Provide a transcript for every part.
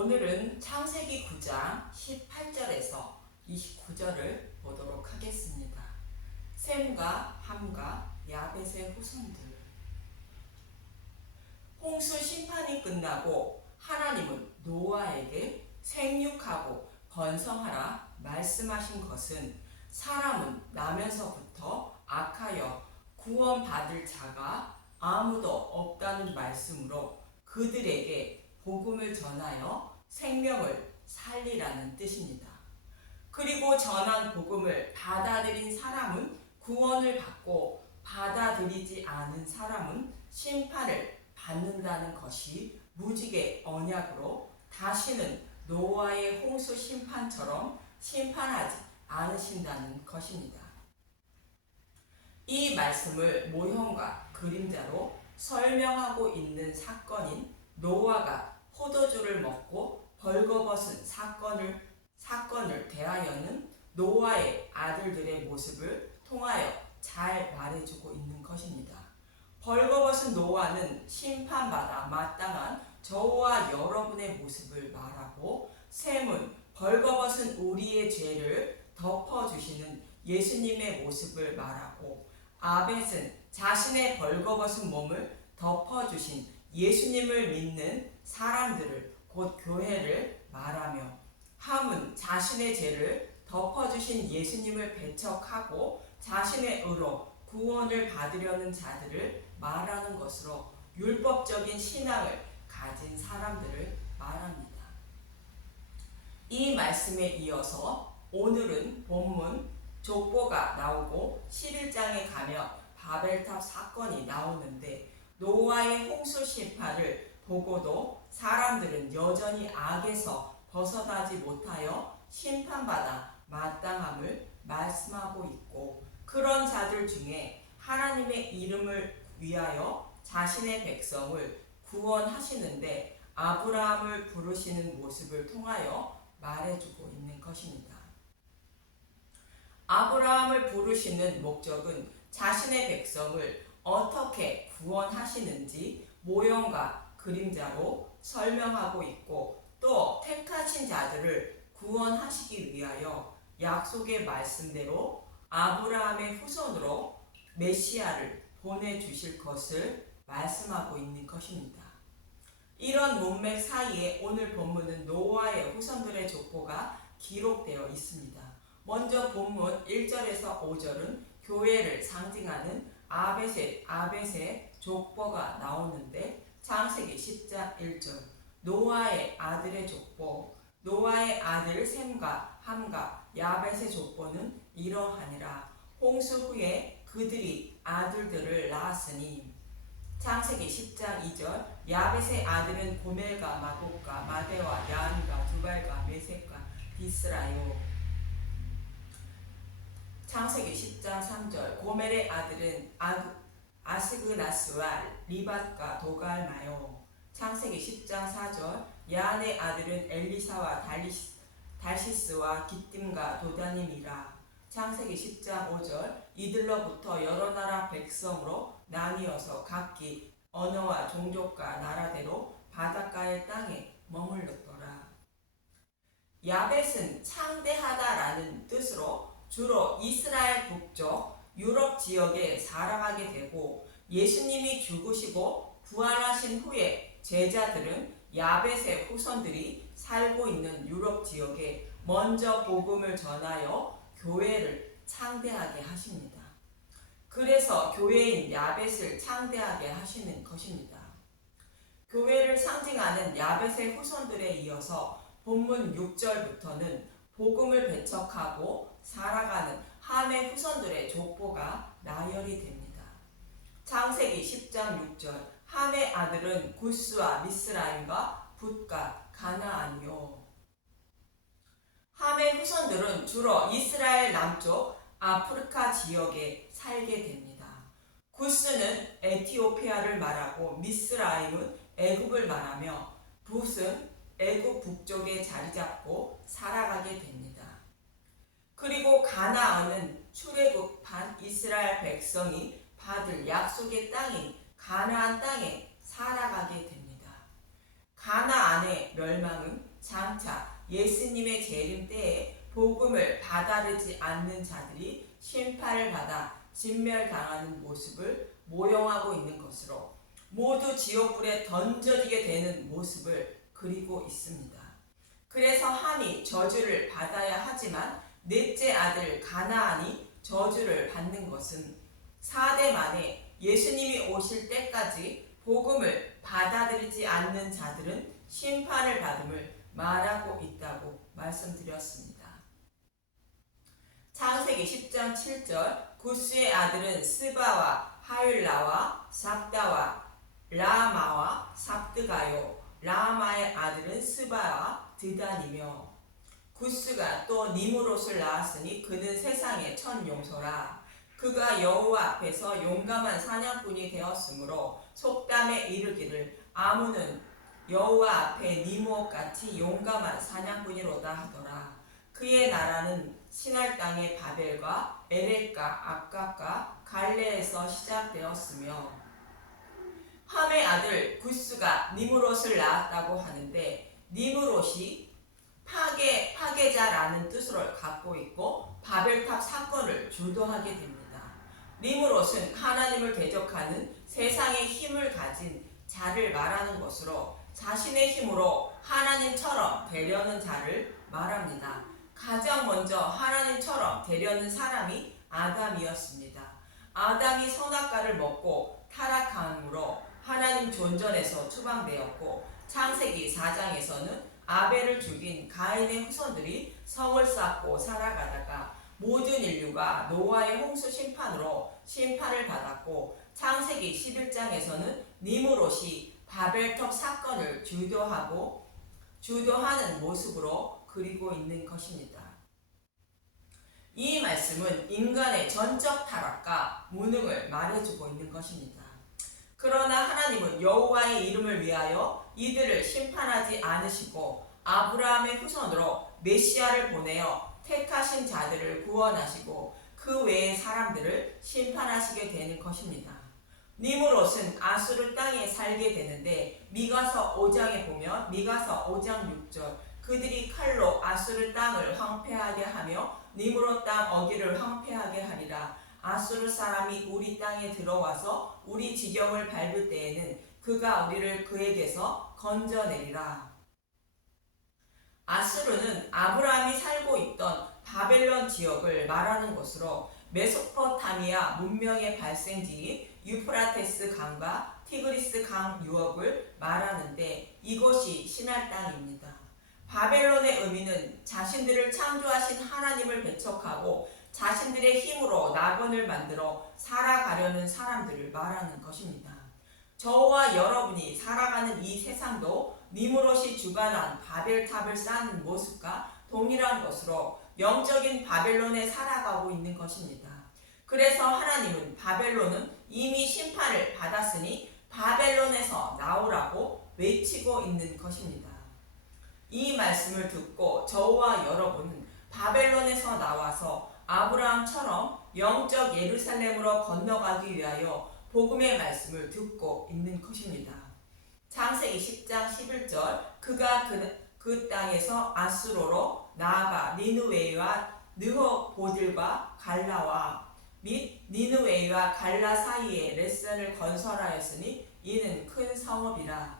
오늘은 창세기 9장 18절에서 29절을 보도록 하겠습니다. 셈과 함과 야벳의 후손들. 홍수 심판이 끝나고 하나님은 노아에게 생육하고 번성하라 말씀하신 것은 사람은 나면서부터 악하여 구원받을 자가 아무도 없다는 말씀으로 그들에게 복음을 전하여 생명을 살리라는 뜻입니다. 그리고 전한 복음을 받아들인 사람은 구원을 받고 받아들이지 않은 사람은 심판을 받는다는 것이 무지개 언약으로 다시는 노아의 홍수 심판처럼 심판하지 않으신다는 것입니다. 이 말씀을 모형과 그림자로 설명하고 있는 사건인 노아가 포도주를 먹고 벌거벗은 사건을 대하여는 노아의 아들들의 모습을 통하여 잘 말해주고 있는 것입니다. 벌거벗은 노아는 심판받아 마땅한 저와 여러분의 모습을 말하고, 셈은 벌거벗은 우리의 죄를 덮어주시는 예수님의 모습을 말하고, 아벳은 자신의 벌거벗은 몸을 덮어주신 예수님을 믿는 사람들을 곧 교회를 말하며, 함은 자신의 죄를 덮어주신 예수님을 배척하고 자신의 의로 구원을 받으려는 자들을 말하는 것으로 율법적인 신앙을 가진 사람들을 말합니다. 이 말씀에 이어서 오늘은 본문 족보가 나오고 11장에 가면 바벨탑 사건이 나오는데, 노아의 홍수 심판을 보고도 사람들은 여전히 악에서 벗어나지 못하여 심판받아 마땅함을 말씀하고 있고, 그런 자들 중에 하나님의 이름을 위하여 자신의 백성을 구원하시는데 아브라함을 부르시는 모습을 통하여 말해주고 있는 것입니다. 아브라함을 부르시는 목적은 자신의 백성을 어떻게 구원하시는지 모형과 그림자로 설명하고 있고, 또 택하신 자들을 구원하시기 위하여 약속의 말씀대로 아브라함의 후손으로 메시아를 보내주실 것을 말씀하고 있는 것입니다. 이런 문맥 사이에 오늘 본문은 노아의 후손들의 족보가 기록되어 있습니다. 먼저 본문 1절에서 5절은 교회를 상징하는 아벳의 족보가 나오는데, 창세기 10장 1절 노아의 아들의 족보, 노아의 아들 셈과 함과 야벳의 족보는 이러하니라. 홍수 후에 그들이 아들들을 낳았으니. 창세기 10장 2절 야벳의 아들은 고멜과 마곡과 마대와 야한과 두발과 메섹과 디스라요. 창세기 10장 3절 고멜의 아들은 아스그나스와 리밧과 도갈마요. 창세기 10장 4절 야한의 아들은 엘리사와 달시스와 기띔과 도다님이라. 창세기 10장 5절 이들로부터 여러 나라 백성으로 나뉘어서 각기 언어와 종족과 나라대로 바닷가의 땅에 머물렀더라. 야벳은 창대하다라는 뜻으로 주로 이스라엘 북쪽 유럽 지역에 살아가게 되고, 예수님이 죽으시고 부활하신 후에 제자들은 야벳의 후손들이 살고 있는 유럽 지역에 먼저 복음을 전하여 교회를 창대하게 하십니다. 그래서 교회인 야벳을 창대하게 하시는 것입니다. 교회를 상징하는 야벳의 후손들에 이어서 본문 6절부터는 복음을 배척하고 살아가는 함의 후손들의 족보가 나열이 됩니다. 창세기 10장 6절 함의 아들은 구스와 미스라임과 붓과 가나안이요. 함의 후손들은 주로 이스라엘 남쪽 아프리카 지역에 살게 됩니다. 구스는 에티오피아를 말하고 미스라임은 애굽을 말하며, 붓은 애굽 북쪽에 자리 잡고 살아가게 됩니다. 그리고 가나안은 출애굽한 이스라엘 백성이 받을 약속의 땅인 가나안 땅에 살아가게 됩니다. 가나안의 멸망은 장차 예수님의 재림 때에 복음을 받아들이지 않는 자들이 심판을 받아 진멸당하는 모습을 모형하고 있는 것으로 모두 지옥불에 던져지게 되는 모습을 그리고 있습니다. 그래서 함이 저주를 받아야 하지만 넷째 아들 가나안이 저주를 받는 것은 4대 만에 예수님이 오실 때까지 복음을 받아들이지 않는 자들은 심판을 받음을 말하고 있다고 말씀드렸습니다. 창세기 10장 7절 구스의 아들은 스바와 하율라와 삽다와 라마와 삽드가요. 라마의 아들은 스바와 드단이며 구스가 또 니므롯을 낳았으니 그는 세상의 첫 용서라. 그가 여호와 앞에서 용감한 사냥꾼이 되었으므로 속담에 이르기를 아무는 여호와 앞에 니므롯같이 용감한 사냥꾼이로다 하더라. 그의 나라는 시날 땅의 바벨과 에렉과 악각과 갈레에서 시작되었으며 함의 아들 구스가 니므롯을 낳았다고 하는데 니므롯이 파괴자라는 뜻을 갖고 있고 바벨탑 사건을 주도하게 됩니다. 니므롯은 하나님을 대적하는 세상의 힘을 가진 자를 말하는 것으로 자신의 힘으로 하나님처럼 되려는 자를 말합니다. 가장 먼저 하나님처럼 되려는 사람이 아담이었습니다. 아담이 선악과를 먹고 타락함으로 하나님 존전에서 추방되었고 창세기 4장에서는 아벨을 죽인 가인의 후손들이 성을 쌓고 살아가다가 모든 인류가 노아의 홍수 심판으로 심판을 받았고 창세기 11장에서는 니므롯이 바벨탑 사건을 주도하는 모습으로 그리고 있는 것입니다. 이 말씀은 인간의 전적 타락과 무능을 말해주고 있는 것입니다. 그러나 하나님은 여호와의 이름을 위하여 이들을 심판하지 않으시고 아브라함의 후손으로 메시아를 보내어 택하신 자들을 구원하시고 그 외의 사람들을 심판하시게 되는 것입니다. 니므롯은 아수르 땅에 살게 되는데 미가서 5장에 보면 미가서 5장 6절 그들이 칼로 아수르 땅을 황폐하게 하며 니므롯 땅 어귀를 황폐하게 하리라. 아수르 사람이 우리 땅에 들어와서 우리 지경을 밟을 때에는 그가 우리를 그에게서 건져내리라. 아수르는 아브라함이 살고 있던 바벨론 지역을 말하는 것으로 메소포타미아 문명의 발생지인 유프라테스 강과 티그리스 강 유역을 말하는데 이곳이 신할 땅입니다. 바벨론의 의미는 자신들을 창조하신 하나님을 배척하고 자신들의 힘으로 낙원을 만들어 살아가려는 사람들을 말하는 것입니다. 저와 여러분이 살아가는 이 세상도 니므롯이 주관한 바벨탑을 쌓는 모습과 동일한 것으로 영적인 바벨론에 살아가고 있는 것입니다. 그래서 하나님은 바벨론은 이미 심판을 받았으니 바벨론에서 나오라고 외치고 있는 것입니다. 이 말씀을 듣고 저와 여러분은 바벨론에서 나와서 아브라함처럼 영적 예루살렘으로 건너가기 위하여 복음의 말씀을 듣고 있는 것입니다. 창세기 10장 11절 그가 그 땅에서 아수로로 나아가 니느웨와 느호보들과 갈라와 및 니느웨와 갈라 사이에 레센을 건설하였으니 이는 큰 성읍이라.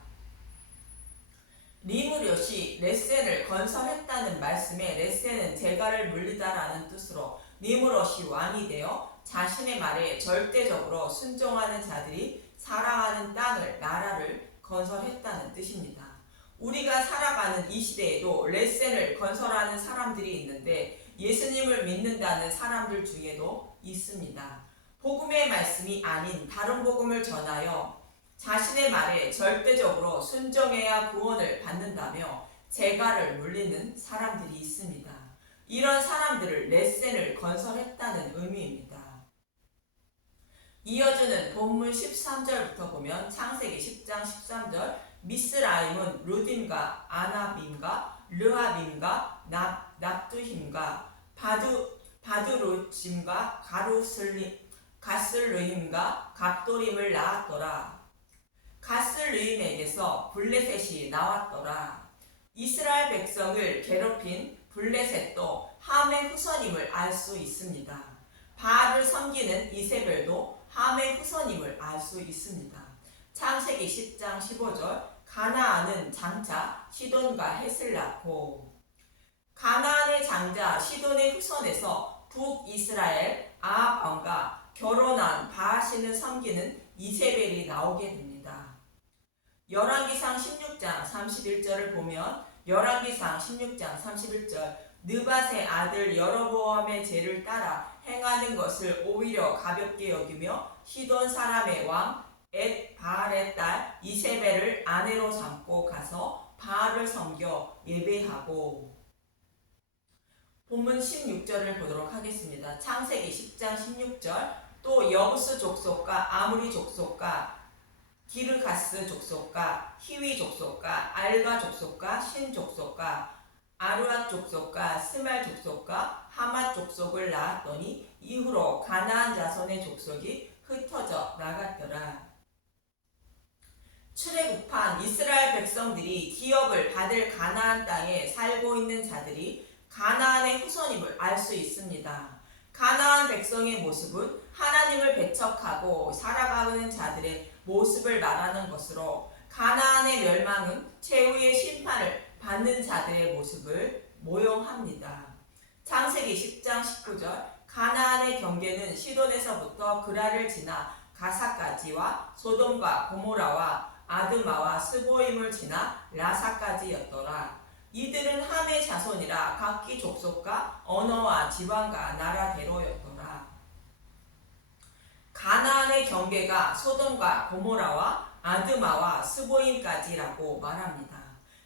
니므롯이 레센을 건설했다는 말씀에 레센은 재갈을 물리다라는 뜻으로 니므롯이 왕이 되어 자신의 말에 절대적으로 순종하는 자들이 살아가는 나라를 건설했다는 뜻입니다. 우리가 살아가는 이 시대에도 레센을 건설하는 사람들이 있는데 예수님을 믿는다는 사람들 중에도 있습니다. 복음의 말씀이 아닌 다른 복음을 전하여 자신의 말에 절대적으로 순종해야 구원을 받는다며 재갈을 물리는 사람들이 있습니다. 이런 사람들을 레센을 건설했다는 의미입니다. 이어지는 본문 13절부터 보면 창세기 10장 13절 미스라임은 루딘과 아나빔과 르하빔과 납두힘과 바두루짐과 가슬르힘과 갑도림을 낳았더라. 가슬르힘에게서 블레셋이 나왔더라. 이스라엘 백성을 괴롭힌 블레셋도 함의 후손임을 알 수 있습니다. 바알을 섬기는 이세벨도 함의 후손임을 알 수 있습니다. 창세기 10장 15절 가나안은 장차 시돈과 헷을 낳고 가나안의 장자 시돈의 후손에서 북이스라엘 아합 왕과 결혼한 바하신을 섬기는 이세벨이 나오게 됩니다. 열왕기상 16장 31절을 보면 열왕기상 16장 31절 느밧의 아들 여로보암의 죄를 따라 행하는 것을 오히려 가볍게 여기며 시돈 사람의 왕 엣 바알의 딸 이세벨을 아내로 삼고 가서 바알을 섬겨 예배하고 본문 16절을 보도록 하겠습니다. 창세기 10장 16절 또 여부스 족속과 아무리 족속과 기르가스 족속과 히위 족속과 알가 족속과 신 족속과 아르앗 족속과 스말 족속과 하맛 족속을 낳았더니 이후로 가나안 자손의 족속이 흩어져 나갔더라. 출애굽한 이스라엘 백성들이 기업을 받을 가나안 땅에 살고 있는 자들이 가나안의 후손임을 알 수 있습니다. 가나안 백성의 모습은 하나님을 배척하고 살아가는 자들의 모습을 말하는 것으로 가나안의 멸망은 최후의 심판을 받는 자들의 모습을 모용합니다. 창세기 10장 19절 가나안의 경계는 시돈에서부터 그라를 지나 가사까지와 소돔과 고모라와 아드마와 스보임을 지나 라사까지였더라. 이들은 함의 자손이라 각기 족속과 언어와 지방과 나라대로였더라. 가나안의 경계가 소돔과 고모라와 아드마와 스보임까지라고 말합니다.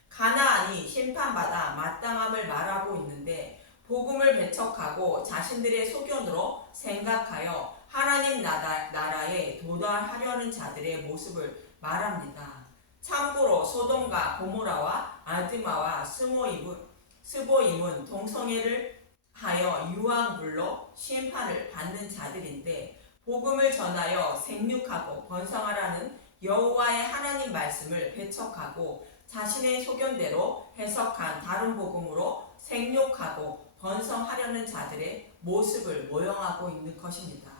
가나안이 심판받아 마땅함을 말하고 있는데 복음을 배척하고 자신들의 소견으로 생각하여 하나님 나라에 도달하려는 자들의 모습을 말합니다. 참고로 소돔과 고모라와 아드마와 스보임은 동성애를 하여 유황불로 심판을 받는 자들인데 복음을 전하여 생육하고 번성하라는 여호와의 하나님 말씀을 배척하고 자신의 소견대로 해석한 다른 복음으로 생육하고 번성하려는 자들의 모습을 모형하고 있는 것입니다.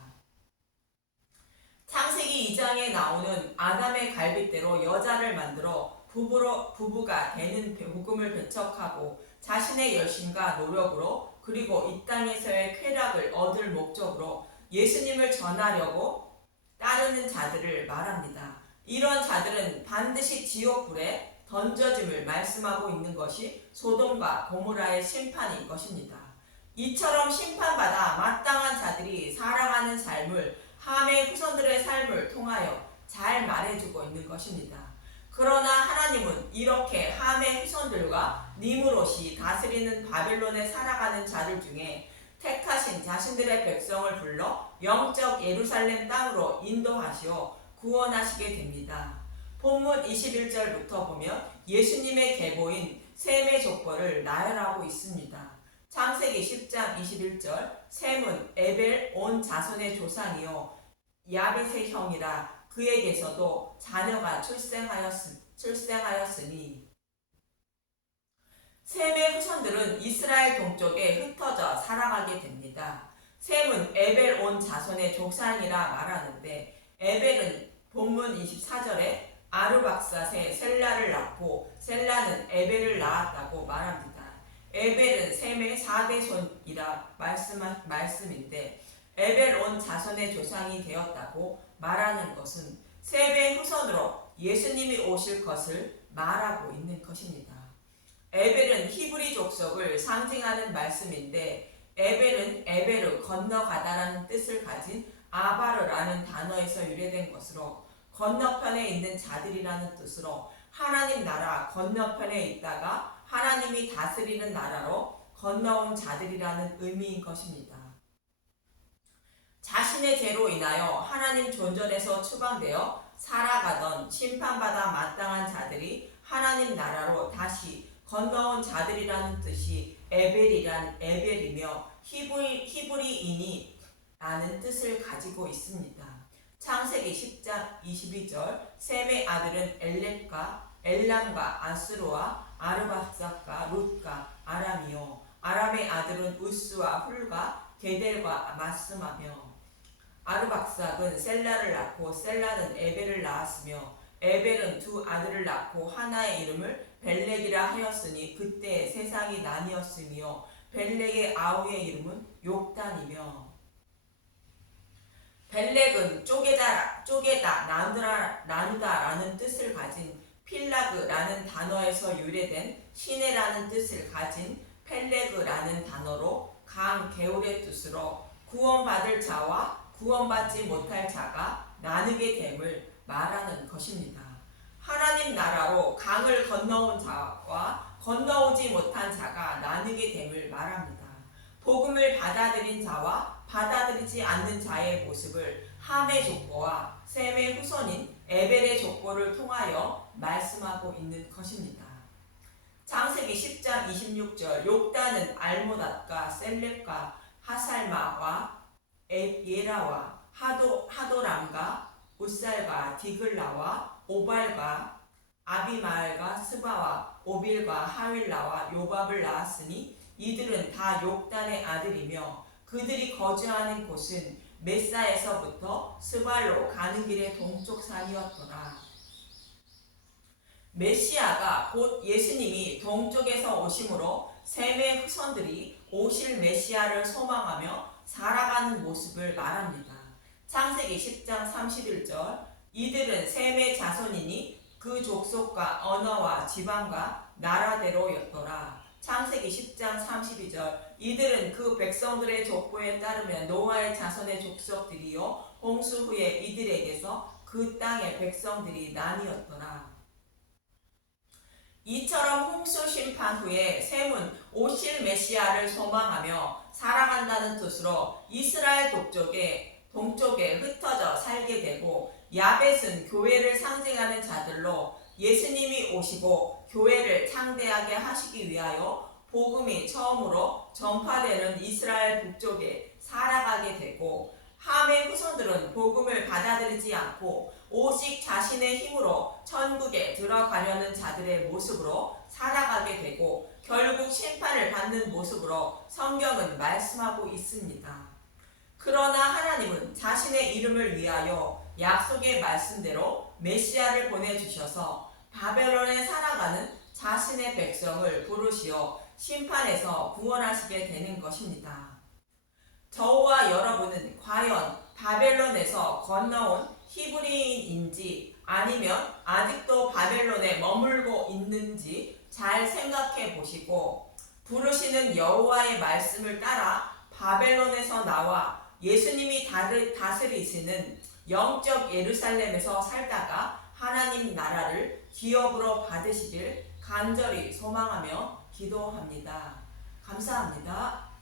창세기 2장에 나오는 아담의 갈빗대로 여자를 만들어 부부가 되는 복음을 배척하고 자신의 열심과 노력으로 그리고 이 땅에서의 쾌락을 얻을 목적으로 예수님을 전하려고 따르는 자들을 말합니다. 이런 자들은 반드시 지옥불에 던져짐을 말씀하고 있는 것이 소돔과 고모라의 심판인 것입니다. 이처럼 심판받아 마땅한 자들이 살아가는 삶을 함의 후손들의 삶을 통하여 잘 말해주고 있는 것입니다. 그러나 하나님은 이렇게 함의 후손들과 니므롯이 다스리는 바벨론에 살아가는 자들 중에 택하신 자신들의 백성을 불러 영적 예루살렘 땅으로 인도하시어 구원하시게 됩니다. 본문 21절부터 보면 예수님의 계보인 셈의 족보를 나열하고 있습니다. 창세기 10장 21절 셈은 에벨 온 자손의 조상이요 야벳의 형이라 그에게서도 자녀가 출생하였으니 셈의 후손들은 이스라엘 동쪽에 흩어져 살아가게 됩니다. 셈은 에벨 온 자손의 조상이라 말하는데 에벨은 본문 24절에 아르박삿의 셀라를 낳고 셀라는 에벨을 낳았다고 말합니다. 에벨은 셈의 4대 손이라 말씀인데 에벨 온 자손의 조상이 되었다고 말하는 것은 셈의 후손으로 예수님이 오실 것을 말하고 있는 것입니다. 에벨은 히브리 족속을 상징하는 말씀인데 에벨은 에베르 건너가다라는 뜻을 가진 아바르라는 단어에서 유래된 것으로 건너편에 있는 자들이라는 뜻으로 하나님 나라 건너편에 있다가 하나님이 다스리는 나라로 건너온 자들이라는 의미인 것입니다. 자신의 죄로 인하여 하나님 존전에서 추방되어 살아가던 심판받아 마땅한 자들이 하나님 나라로 다시 건너온 자들이라는 뜻이 에벨이며 히브리인이 라는 뜻을 가지고 있습니다. 창세기 10장 22절 셈의 아들은 엘람과 아스루와 아르박삭과 롯과 아람이요 아람의 아들은 우스와 훌과 게델과 마스마며 아르박삭은 셀라를 낳고 셀라는 에벨을 낳았으며 에벨은 두 아들을 낳고 하나의 이름을 벨렉이라 하였으니 그때 세상이 나뉘었으며 벨렉의 아우의 이름은 욕단이며 벨렉은 쪼개다 나누다라는 뜻을 가진 필라그라는 단어에서 유래된 시내라는 뜻을 가진 펠레그라는 단어로 강 개울의 뜻으로 구원받을 자와 구원받지 못할 자가 나누게 됨을 말하는 것입니다. 하나님 나라로 강을 건너온 자와 건너오지 못한 자가 나누게 됨을 말합니다. 복음을 받아들인 자와 받아들이지 않는 자의 모습을 함의 족보와 셈의 후손인 에벨의 족보를 통하여 말씀하고 있는 것입니다. 창세기 10장 26절 욕단은 알모닷과 셀렙과 하살마와 예라와 하도람과 우살과 디글라와 오발과 아비마엘과 스바와 오빌과 하윌라와 요밥을 낳았으니 이들은 다 욕단의 아들이며 그들이 거주하는 곳은 메사에서부터 스발로 가는 길의 동쪽 산이었더라. 메시아가 곧 예수님이 동쪽에서 오심으로 셈의 후손들이 오실 메시아를 소망하며 살아가는 모습을 말합니다. 창세기 10장 31절 이들은 셈의 자손이니 그 족속과 언어와 지방과 나라대로였더라. 창세기 10장 32절 이들은 그 백성들의 족보에 따르면 노아의 자손의 족속들이요 홍수 후에 이들에게서 그 땅의 백성들이 나뉘었더라. 이처럼 홍수 심판 후에 셈은 오실 메시아를 소망하며 살아간다는 뜻으로 이스라엘 동쪽에 흩어져 살게 되고 야벳은 교회를 상징하는 자들로 예수님이 오시고 교회를 창대하게 하시기 위하여 복음이 처음으로 전파되는 이스라엘 북쪽에 살아가게 되고 함의 후손들은 복음을 받아들이지 않고 오직 자신의 힘으로 천국에 들어가려는 자들의 모습으로 살아가게 되고 결국 심판을 받는 모습으로 성경은 말씀하고 있습니다. 그러나 하나님은 자신의 이름을 위하여 약속의 말씀대로 메시아를 보내주셔서 바벨론에 살아가는 자신의 백성을 부르시어 심판에서 구원하시게 되는 것입니다. 저와 여러분은 과연 바벨론에서 건너온 히브리인인지 아니면 아직도 바벨론에 머물고 있는지 잘 생각해 보시고 부르시는 여호와의 말씀을 따라 바벨론에서 나와 예수님이 다스리시는 영적 예루살렘에서 살다가 하나님 나라를 기업으로 받으시길 간절히 소망하며 기도합니다. 감사합니다.